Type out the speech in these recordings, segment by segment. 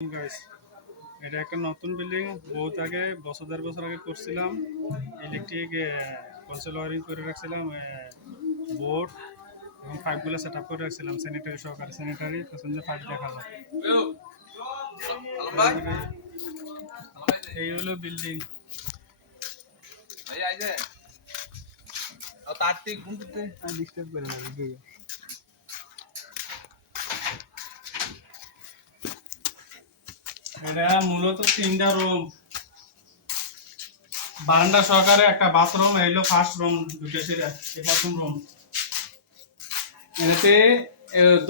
Guys, এটা একটা নতুন বিল্ডিং। বহুত আগে বছর দেড় বছর আগে করছিলাম। ইলেকট্রিক কনসোল ওয়ারিং করে রাখছিলাম, বোর্ড এবং পাইপগুলো সেট আপ করে রাখছিলাম স্যানিটারি সহকারে। স্যানিটারি পেছনে পাইপ দেখা যায়। এই হলো বিল্ডিং। এটা মূলত 3টা রুম, বারান্দা সহকারে একটা বাথরুম। এই হলো ফার্স্ট রুম, দুটো সেরা প্রথম রুম। এটাতে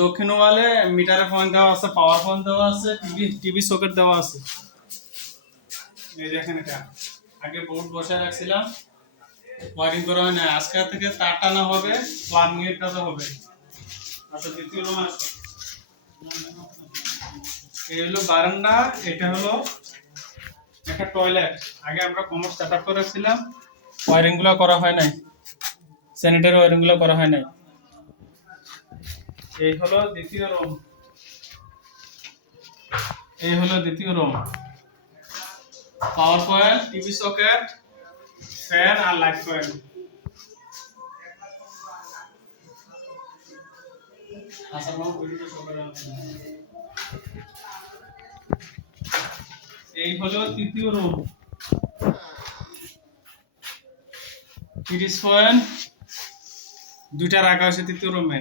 দক্ষিণ ওয়ালে মিটারের পয়েন্ট দেওয়া আছে, পাওয়ার পয়েন্ট দেওয়া আছে, টিভি সকেট দেওয়া আছে। এই দেখেন, এটা আগে বোর্ড বসায় রাখছিলাম, ওয়ারিং করা হয় না। আজকে থেকে তার টানা হবে, প্লাম্বিং এর কাজ হবে। আচ্ছা, দ্বিতীয় রুম আসো। এই হলো বারান্দা, এটা হলো একটা টয়লেট। আগে আমরা কমোড সেট আপ করে রাখছিলাম, ওয়ারিং গুলো করা হয় নাই, স্যানিটারি ওয়ারিং গুলো করা হয় নাই। এই হলো দ্বিতীয় রুম। এই হলো দ্বিতীয় room, power point, TV socket, fan আর লাইট পয়েন্ট। এই হলো তৃতীয় রুম, 30 পয়েন্ট দুইটা রাখা হয়েছে তৃতীয় রুমে।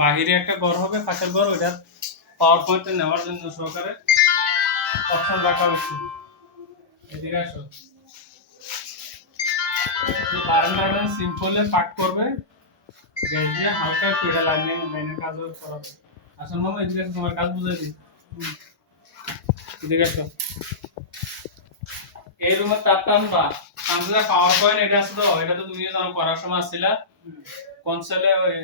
বাহিরে একটা ঘর হবে, কাঁচের ঘর, ওইটার পাওয়ার পয়েন্টে নেওয়ার জন্য সহকারে অপশন রাখা হয়েছে। এদিকে আসো। বারান্দাটা সিম্পলে পাক করবে, গ্যাস দিয়ে হালকা পেড়া লাগিয়ে লাইনের কাজ করাবে। আসল মামা, এদিকে আসো, তোমার কাজ বুঝাই দিই। এদিকে আসো। এই রুমের তারটা আনবা, আনলে পাওয়ার পয়েন্ট এটা আছে তো, এটা তো তুমি যখন করার সময় আসছিলা কনসোলে, ওই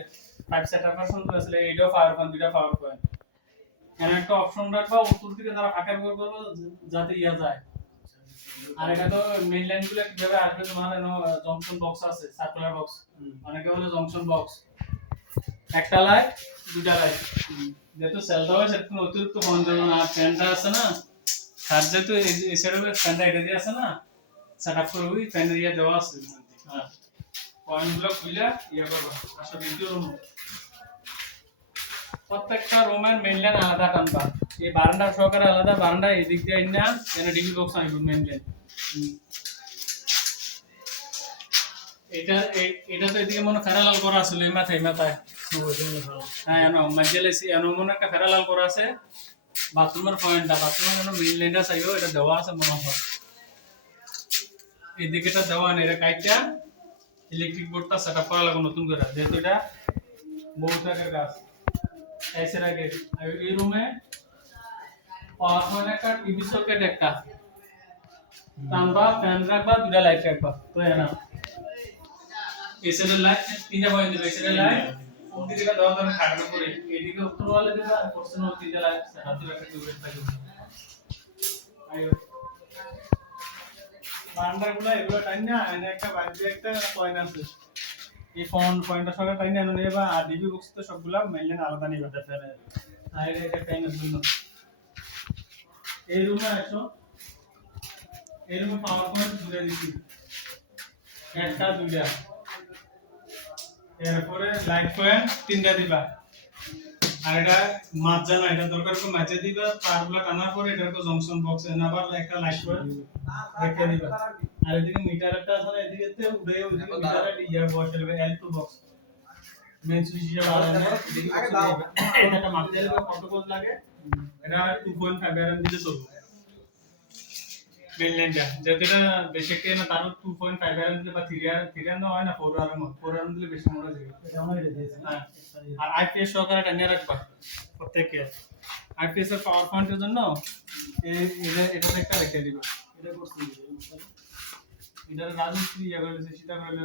পাইপ সেটআপ এর সময় আসলে এইটাও পাওয়ার পয়েন্ট, দুইটা পাওয়ার পয়েন্ট। এখানে একটা অপশন রাখবা, উপর থেকে তারা ফাঁকা বের করবো যাতে ইয়া যায়। আর এটা তো মেইন লাইন গুলো কিভাবে আসবে, তোমার জংশন বক্স আছে, সার্কুলার বক্স, অনেকে বলে জংশন বক্স। একটা লাইট, দুটা লাইট, যেহেতু সেল দেওয়া হয় সেটা অতিরিক্ত বন্ধ হবে না। ফ্যানটা আছে না, তার যেহেতু এই সাইডে ফ্যানটা এটা দিয়ে আছে না, সেট আপ করে ওই ফ্যানের ইয়ে দেওয়া আছে। হ্যাঁ, পয়েন্টগুলো খুলে ইয়ে করবো। আসলে দ্বিতীয় রুম, প্রত্যেকটা রুমের মেইন লাইন আলাদা টানবা। এই বারান্দা সহকারে আলাদা বারান্দা, এদিক দিয়ে না এখানে ডিবি বক্স আইব মেইন লাইন। এটা তো এদিকে মনে ফেরালাল করা আছে, এই মাথায় মাথায়। হ্যাঁ, এনো মাঝেলেছি, এনো মনে একটা ফেরালাল করা আছে। বাথরুমের পয়েন্টটা, বাথরুমের জন্য মেইন লাইনটা চাইও, এটা দেওয়া আছে মনে হয়। এদিকেটা দেওয়া নেই, এটা কাইটা ইলেকট্রিক বোর্ডটা সেট আপ করা লাগবে নতুন করে, যেহেতু এটা বহুত আগের কাজ। এসের আগে এই রুমে পাওয়ার পয়েন্ট একটা, টিভি সকেট একটা টানবা, ফ্যান রাখবা, দুটা লাইট রাখবা, তো এনা এসের লাইট তিনটা পয়েন্ট দিবে। এসের লাইট প্রতিদিকে দেওয়া ধরে কাটানো করে, এদিকে উপর ওয়ালে দিবা, আর পশ্চিম ওয়ালে তিনটা লাইট হাতে রাখতে দিবে থাকবে। আইও বারান্দাগুলো এগুলো টাইনা এনে একটা বাইরে একটা পয়েন্ট আছে, এই পয়েন্টটা সঙ্গে টাইনা এনে নেবা। আর ডিবি বক্স তো সবগুলা মেইনলাইন আলাদা নিবে, তাহলে আর এটা টাইনার জন্য। এই রুমে আসো, এই রুমে পাওয়ার পয়েন্ট জুড়ে দিছি, একটা দুইটা। এরপরে লাইট পয়েন্ট তিনটা দিবা। আর এটা মাঝে না, এটা দরকার করে মাঝে দিবা। তারগুলো টানার পরে এটার তো জংশন বক্স এনে আবার একটা লাইট পয়েন্ট রেখে দিবা। আর এদিকে মিটারটা আছে, এদিকে তে উড়ে ওইদিকে মিটারের ইয়া বসাবে, L2 বক্স মেইন সুইচ দিয়ে বাড়ানো। এটা মাপতে হবে কত ভোল্ট লাগে, এটা 2.5 অ্যাম্পিয়ার দিলে চলবে। মেইন লাইনটা যেটা এটা বেশি কে না, তার 2.5 অ্যাম্পিয়ার দিলে বা 3 না হয় না, 4 অ্যাম্পিয়ার দিলে বেশি মোটা যাবে। এটা আমরা এটা দিয়েছি। হ্যাঁ, আর আইপিএস সহকারে টানিয়ে রাখবা প্রত্যেককে। আইপিএস এর পাওয়ার পয়েন্টের জন্য এটা একটা রেখে দিবা। এটা করছি, এটা রাজমিস্ত্রি ইয়া করেছে, সেটা করে